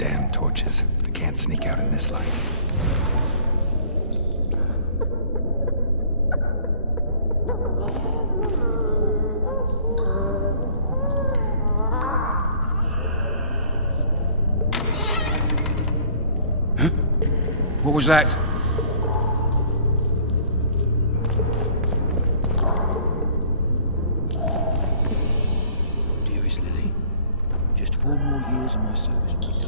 Damn torches. I can't sneak out in this light. Huh? What was that? Dearest Lily, just 4 more years of my service will be done.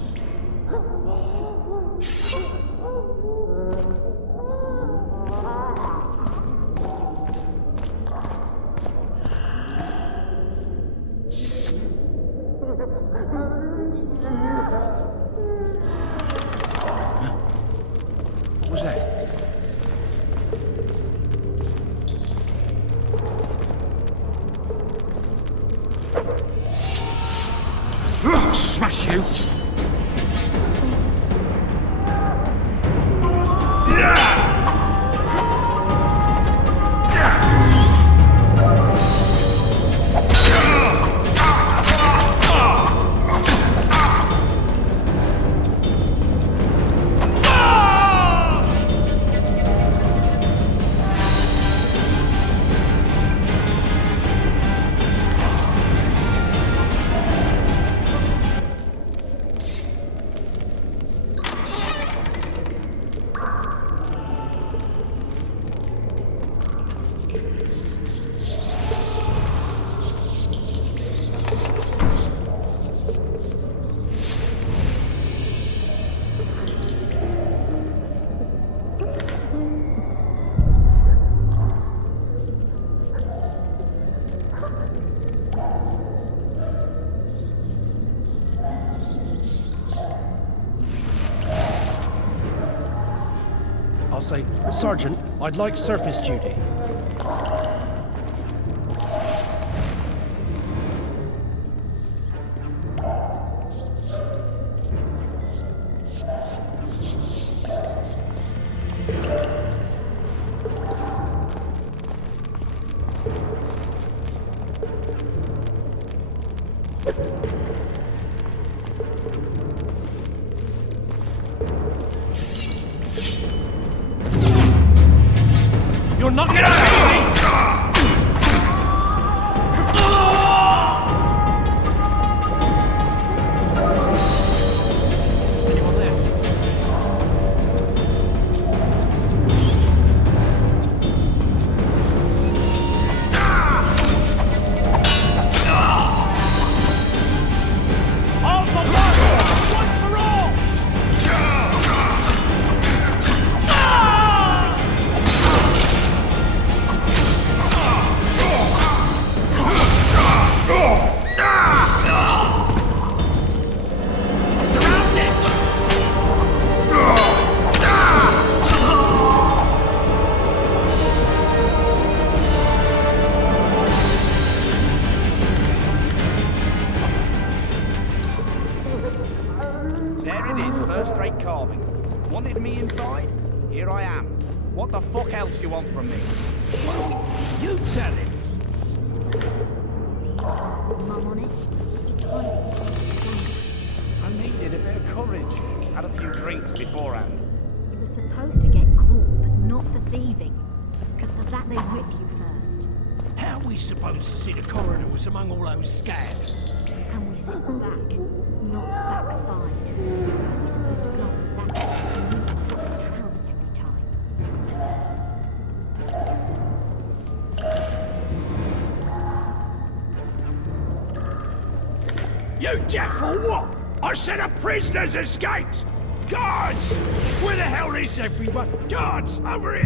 What was that? Ugh, smash you! I'll say, Sergeant, I'd like surface duty. You're not gonna beat me! Anyone there? All for one for all! There it is, first-rate carving. Wanted me inside? Here I am. What the fuck else do you want from me? You tell him! Mum on it. It's hiding from danger. I needed a bit of courage. Had a few drinks beforehand. You were supposed to get caught, but not for thieving. Because for that they whip you first. How are we supposed to see the corridors among all those scabs? And we sit back, not backside. How are we supposed to glance at that if you need to drop your trousers every time? You deaf or what? I said a prisoner's escaped! Guards! Where the hell is everyone? Guards, over here!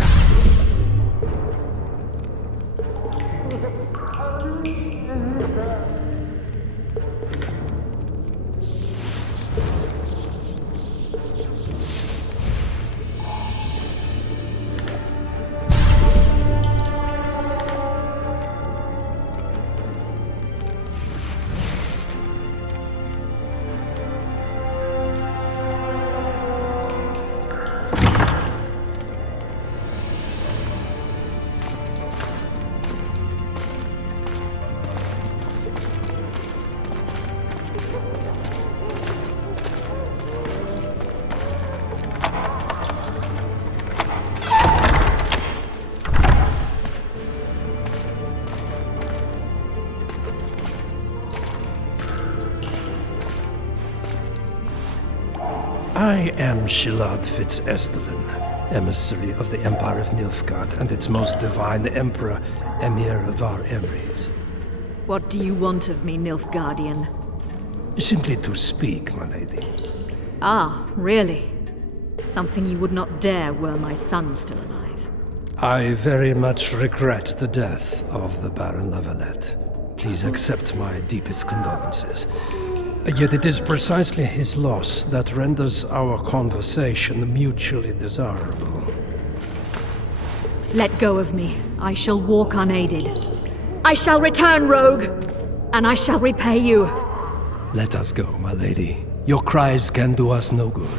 I am Shilad Fitz-Estelin, emissary of the Empire of Nilfgaard and its most divine Emperor, Emir Var Emrys. What do you want of me, Nilfgaardian? Simply to speak, my lady. Ah, really? Something you would not dare were my son still alive. I very much regret the death of the Baron Lavalette. Please accept my deepest condolences. Yet it is precisely his loss that renders our conversation mutually desirable. Let go of me. I shall walk unaided. I shall return, rogue! And I shall repay you. Let us go, my lady. Your cries can do us no good.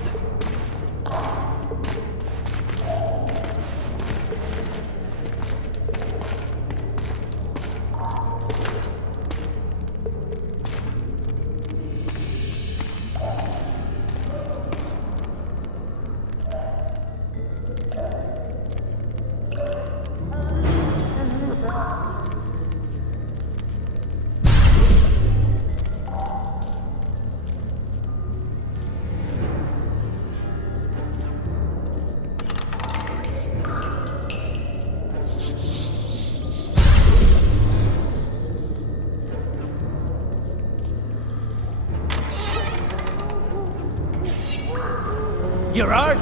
You're early.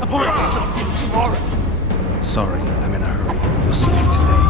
Appointment something tomorrow. Sorry, I'm in a hurry. We'll see you today.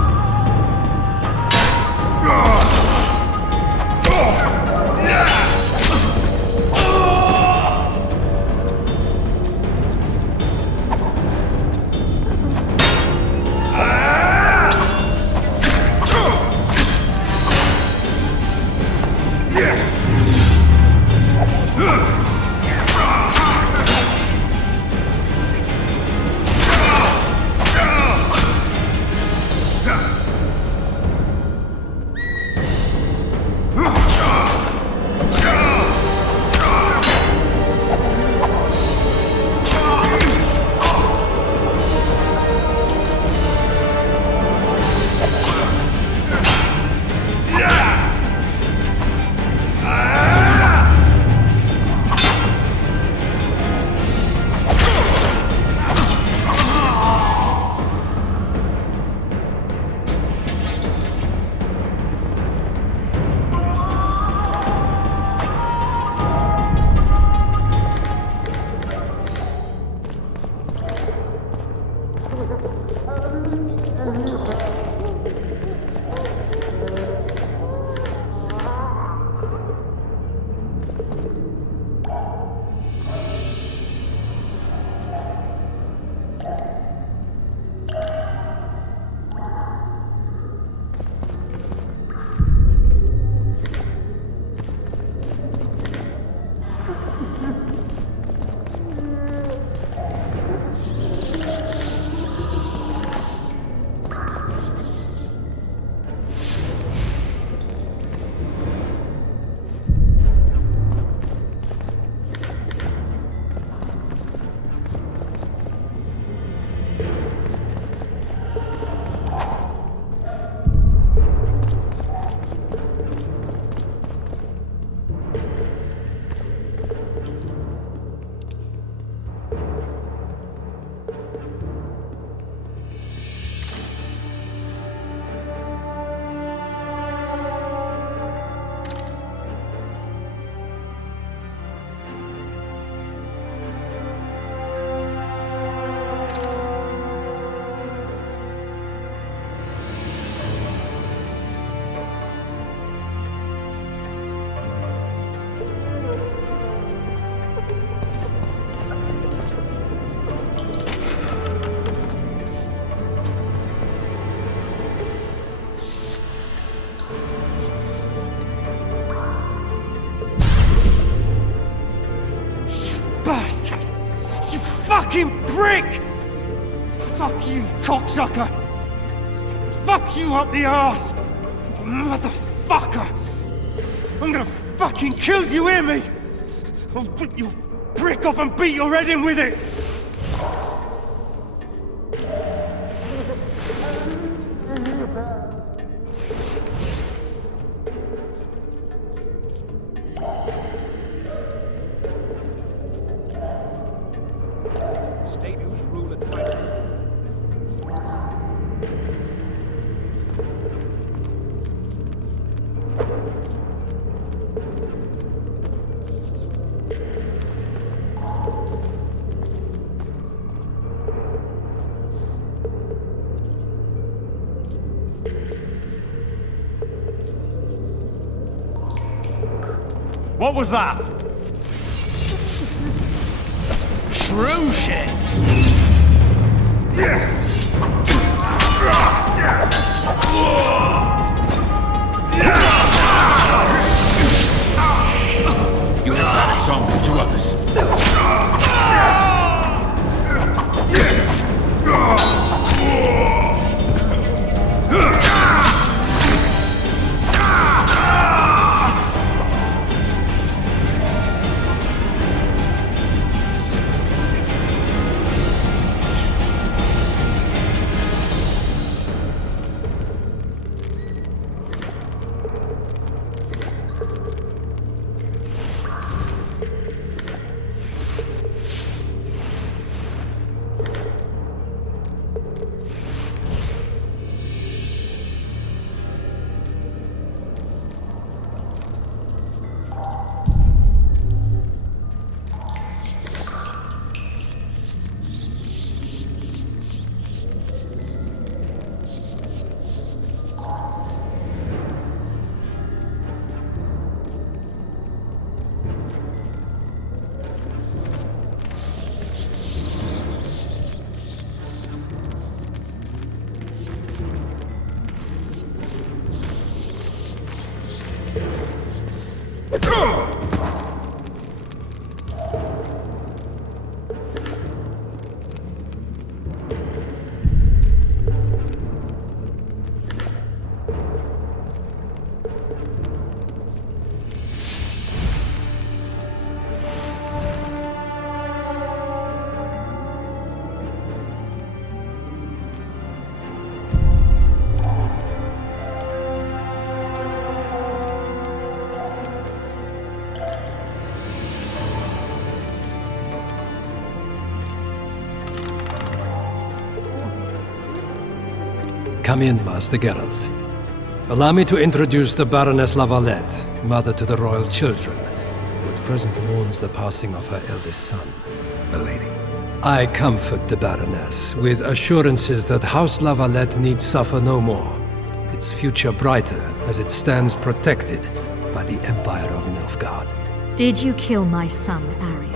Bastard! You fucking prick! Fuck you, cocksucker! Fuck you up the arse! Motherfucker! I'm gonna fucking kill you, hear me? I'll rip your brick off and beat your head in with it! What was that? Shrew shit! You have that example to others. Come in, Master Geralt. Allow me to introduce the Baroness Lavalette, mother to the royal children, who at present mourns the passing of her eldest son. Milady. I comfort the Baroness with assurances that House Lavalette need suffer no more, its future brighter as it stands protected by the Empire of Nilfgaard. Did you kill my son, Arian?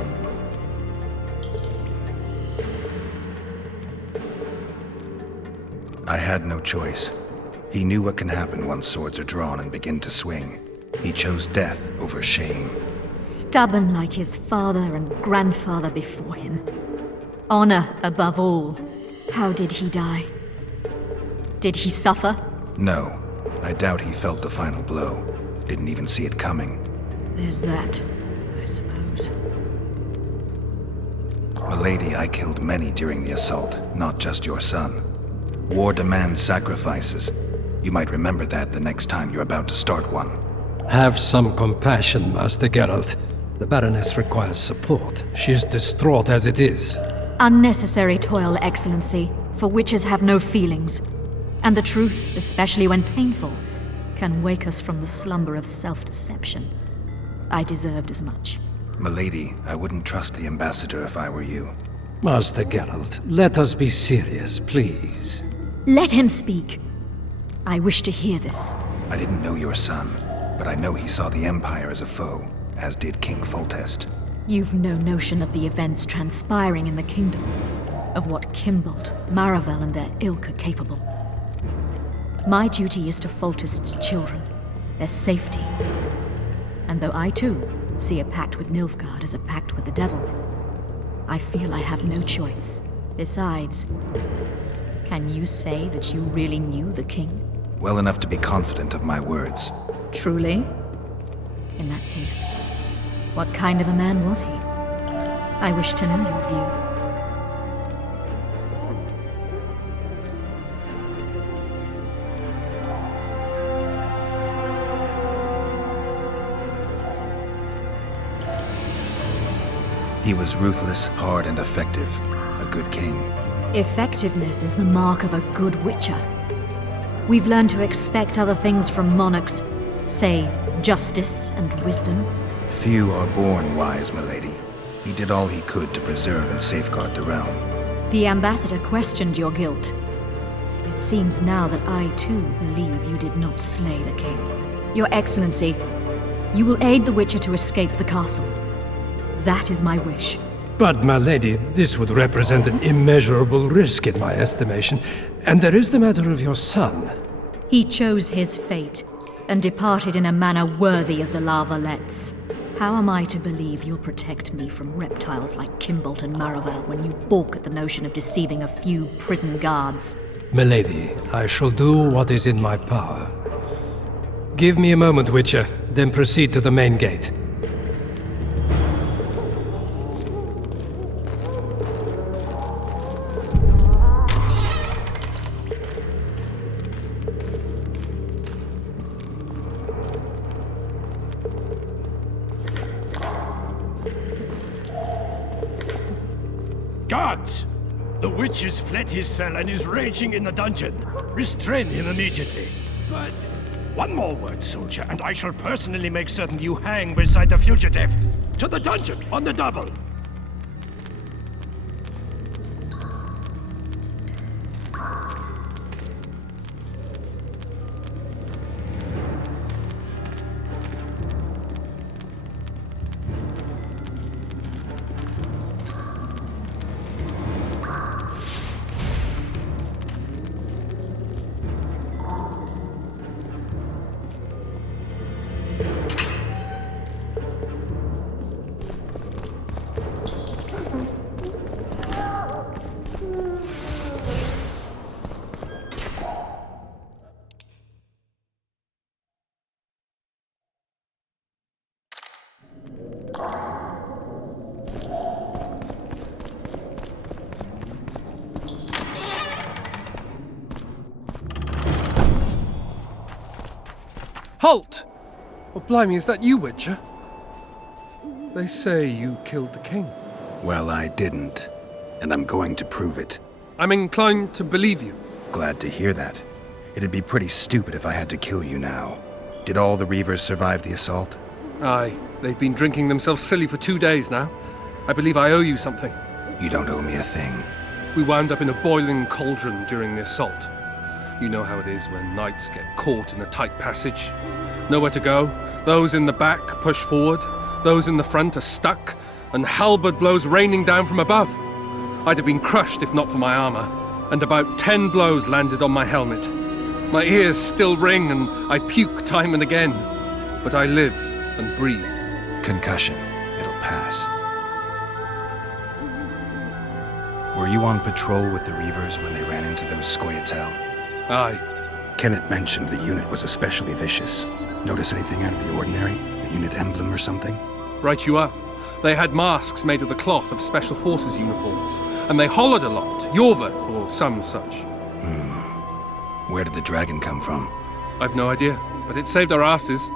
I had no choice. He knew what can happen once swords are drawn and begin to swing. He chose death over shame. Stubborn like his father and grandfather before him. Honor above all. How did he die? Did he suffer? No, I doubt he felt the final blow. Didn't even see it coming. There's that, I suppose. Milady, I killed many during the assault, not just your son. War demands sacrifices. You might remember that the next time you're about to start one. Have some compassion, Master Geralt. The Baroness requires support. She is distraught as it is. Unnecessary toil, Excellency, for witches have no feelings. And the truth, especially when painful, can wake us from the slumber of self-deception. I deserved as much. Milady, I wouldn't trust the ambassador if I were you. Master Geralt, let us be serious, please. Let him speak. I wish to hear this. I didn't know your son, but I know he saw the Empire as a foe, as did King Foltest. You've no notion of the events transpiring in the kingdom, of what Kimbold, Maravel, and their ilk are capable. My duty is to Foltest's children, their safety. And though I too see a pact with Nilfgaard as a pact with the devil, I feel I have no choice. Besides, can you say that you really knew the king? Well enough to be confident of my words. Truly? In that case, what kind of a man was he? I wish to know your view. He was ruthless, hard, and effective. A good king. Effectiveness is the mark of a good witcher. We've learned to expect other things from monarchs, say, justice and wisdom. Few are born wise, milady. He did all he could to preserve and safeguard the realm. The ambassador questioned your guilt. It seems now that I too believe you did not slay the king. Your Excellency, You will aid the Witcher to escape the castle. That is my wish. But, my lady, this would represent an immeasurable risk in my estimation. And there is the matter of your son. He chose his fate, and departed in a manner worthy of the La Valettes. How am I to believe you'll protect me from reptiles like Kimbolt and Maravel when you balk at the notion of deceiving a few prison guards? Milady, I shall do what is in my power. Give me a moment, Witcher, then proceed to the main gate. Guards! The witch has fled his cell and is raging in the dungeon. Restrain him immediately. But one more word, soldier, and I shall personally make certain you hang beside the fugitive. To the dungeon, on the double. Halt! Oh, blimey, is that you, Witcher? They say you killed the king. Well, I didn't. And I'm going to prove it. I'm inclined to believe you. Glad to hear that. It'd be pretty stupid if I had to kill you now. Did all the Reavers survive the assault? Aye, they've been drinking themselves silly for 2 days now. I believe I owe you something. You don't owe me a thing. We wound up in a boiling cauldron during the assault. You know how it is when knights get caught in a tight passage. Nowhere to go. Those in the back push forward. Those in the front are stuck. And halberd blows raining down from above. I'd have been crushed if not for my armor. And about 10 blows landed on my helmet. My ears still ring and I puke time and again. But I live and breathe. Concussion. It'll pass. Were you on patrol with the Reavers when they ran into those Scoia'tael? Aye. Kenneth mentioned the unit was especially vicious. Notice anything out of the ordinary? A unit emblem or something? Right you are. They had masks made of the cloth of Special Forces uniforms, and they hollered a lot, Yorvath or some such. Where did the dragon come from? I've no idea, but it saved our asses.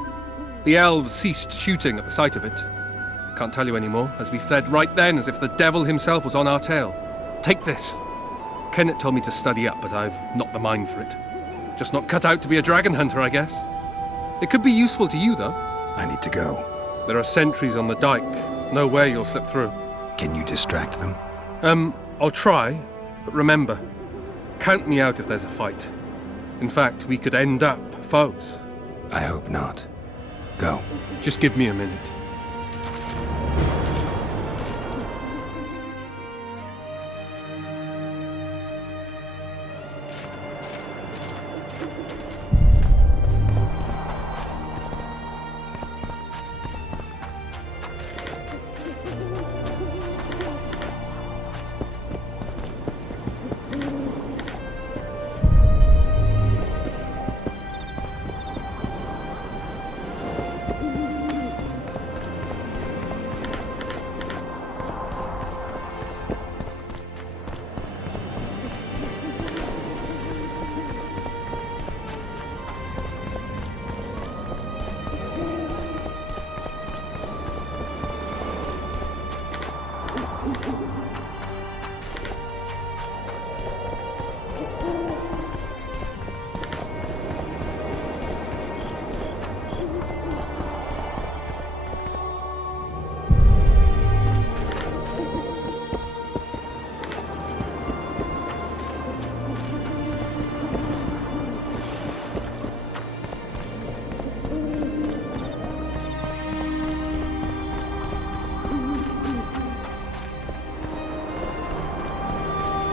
The elves ceased shooting at the sight of it. Can't tell you anymore, as we fled right then as if the devil himself was on our tail. Take this. Kenneth told me to study up, but I've not the mind for it. Just not cut out to be a dragon hunter, I guess. It could be useful to you, though. I need to go. There are sentries on the dike. No way you'll slip through. Can you distract them? I'll try, but remember, count me out if there's a fight. In fact, we could end up foes. I hope not. Go. Just give me a minute.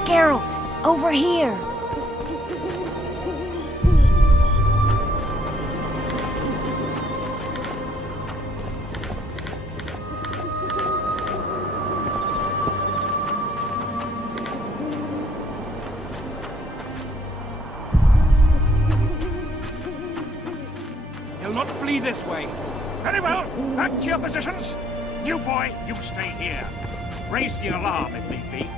Geralt, over here. He'll not flee this way. Very well. Back to your positions. New boy, you stay here. Raise the alarm if need be.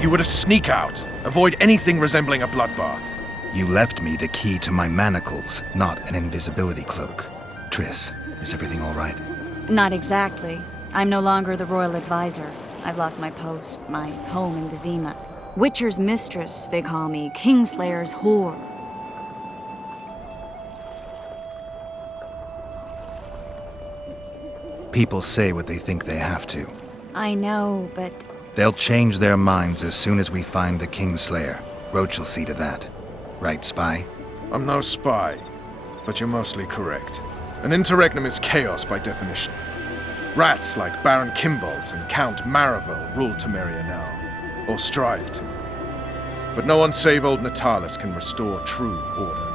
You were to sneak out. Avoid anything resembling a bloodbath. You left me the key to my manacles, not an invisibility cloak. Triss, is everything all right? Not exactly. I'm no longer the royal advisor. I've lost my post, my home in Vizima. Witcher's mistress, they call me. Kingslayer's whore. People say what they think they have to. I know, but... They'll change their minds as soon as we find the Kingslayer. Roach'll see to that. Right, Spy? I'm no spy, but you're mostly correct. An interregnum is chaos by definition. Rats like Baron Kimbolt and Count Maravel rule Temeria now, or strive to. But no one save old Natalis can restore true order.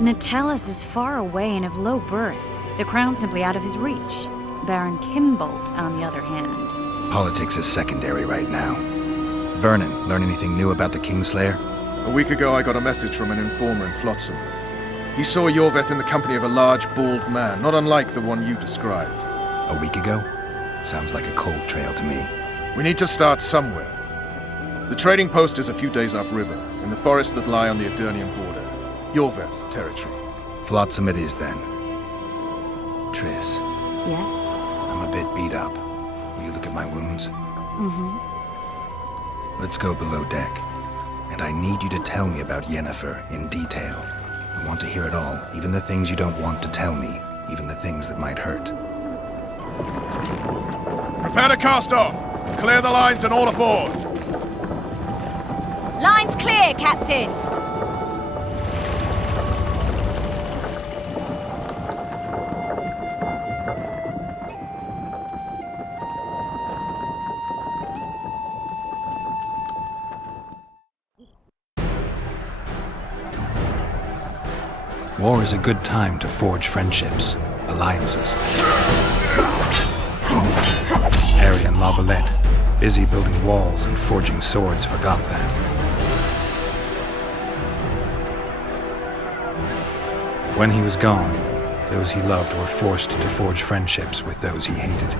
Natalis is far away and of low birth. The crown's simply out of his reach. Baron Kimbolt, on the other hand. Politics is secondary right now. Vernon, learn anything new about the Kingslayer? A week ago I got a message from an informer in Flotsam. He saw Yorveth in the company of a large, bald man, not unlike the one you described. A week ago? Sounds like a cold trail to me. We need to start somewhere. The trading post is a few days upriver, in the forests that lie on the Aedirnian border. Yorveth's territory. Flotsam it is then. Triss, Yes? I'm a bit beat up. Will you look at my wounds? Mm-hmm. Let's go below deck. And I need you to tell me about Yennefer in detail. I want to hear it all, even the things you don't want to tell me, even the things that might hurt. Prepare to cast off! Clear the lines and all aboard! Line's clear, Captain! War is a good time to forge friendships, alliances. Harry and Lavalette, busy building walls and forging swords, forgot that. When he was gone, those he loved were forced to forge friendships with those he hated.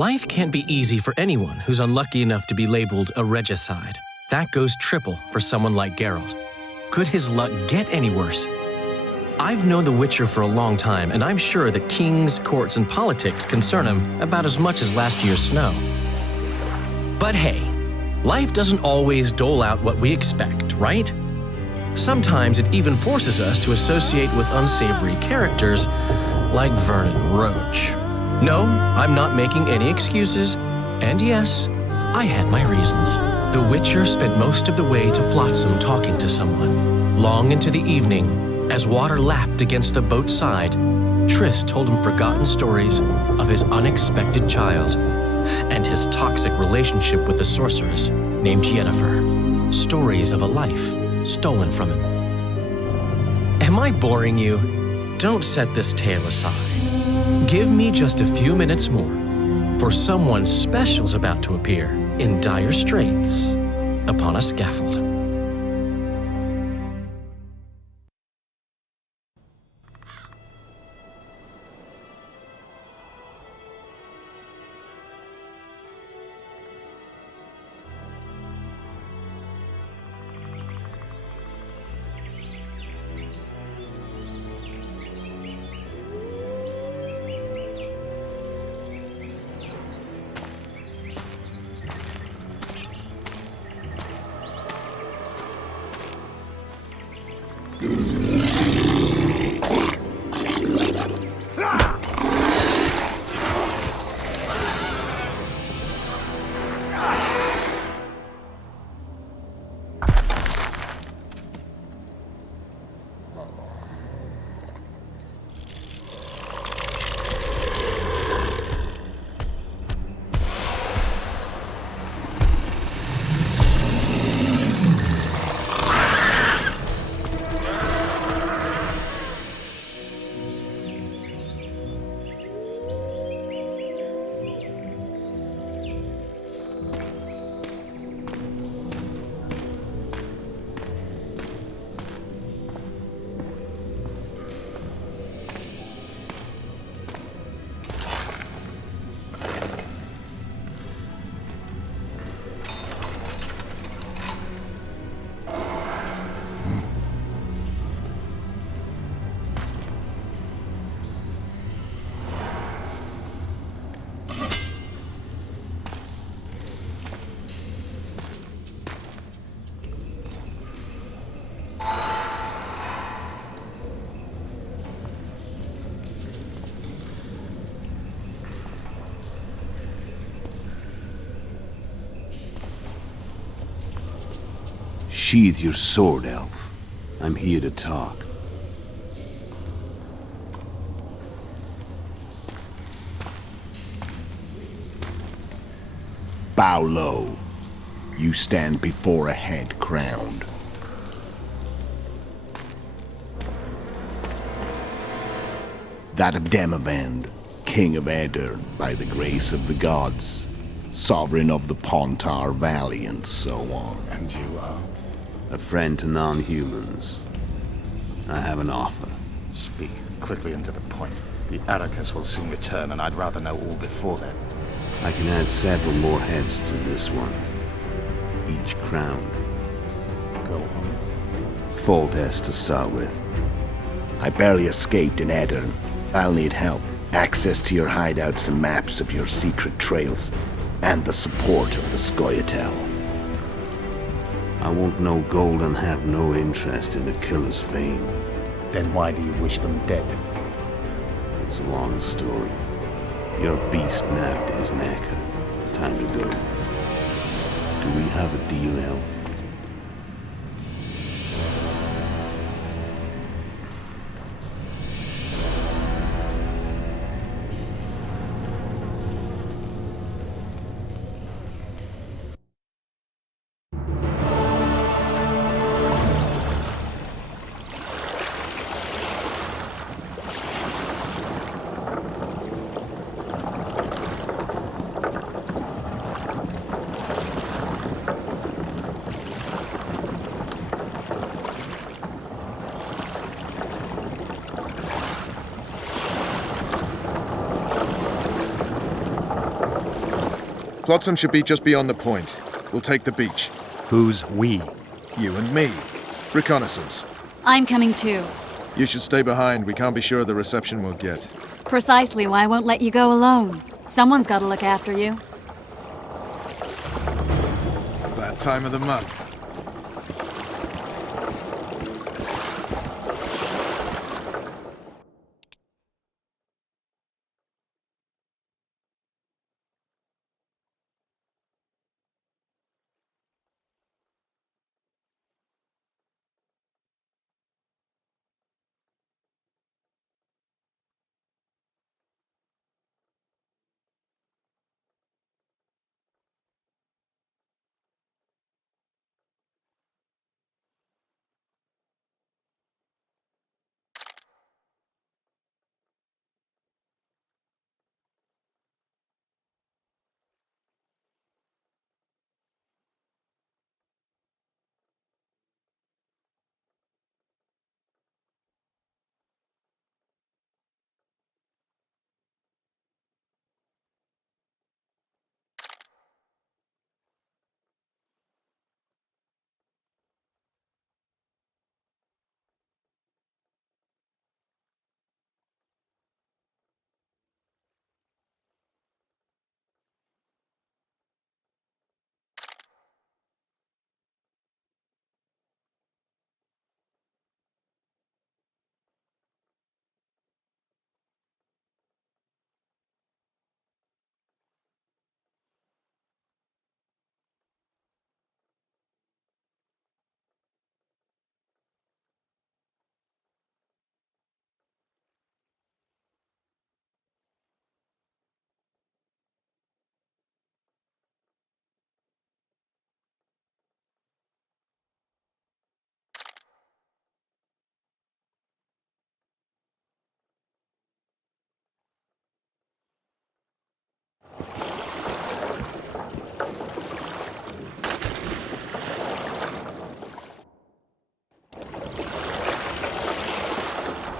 Life can't be easy for anyone who's unlucky enough to be labeled a regicide. That goes triple for someone like Geralt. Could his luck get any worse? I've known the Witcher for a long time, and I'm sure that kings, courts, and politics concern him about as much as last year's snow. But hey, life doesn't always dole out what we expect, right? Sometimes it even forces us to associate with unsavory characters like Vernon Roach. No, I'm not making any excuses, and yes, I had my reasons. The Witcher spent most of the way to Flotsam talking to someone. Long into the evening, as water lapped against the boat's side, Triss told him forgotten stories of his unexpected child and his toxic relationship with a sorceress named Yennefer. Stories of a life stolen from him. Am I boring you? Don't set this tale aside. Give me just a few minutes more, for someone special's about to appear in dire straits upon a scaffold. Sheathe your sword, elf. I'm here to talk. Bow low. You stand before a head crowned. That of Demavend, king of Aedirn, by the grace of the gods, sovereign of the Pontar Valley, and so on. And you are? A friend to non-humans. I have an offer. Speak quickly and to the point. The Arrakis will soon return, and I'd rather know all before then. I can add several more heads to this one. Each crowned. Go on. Foltest to start with. I barely escaped in Aedirn. I'll need help. Access to your hideouts and maps of your secret trails. And the support of the Scoia'tael. I want no gold and have no interest in the killer's fame. Then why do you wish them dead? It's a long story. Your beast nabbed his neck. Time to go. Do we have a deal, elf? Flotsam should be just beyond the point. We'll take the beach. Who's we? You and me. Reconnaissance. I'm coming too. You should stay behind. We can't be sure of the reception we'll get. Precisely why I won't let you go alone. Someone's got to look after you. That time of the month.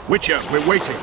Witcher, we're waiting.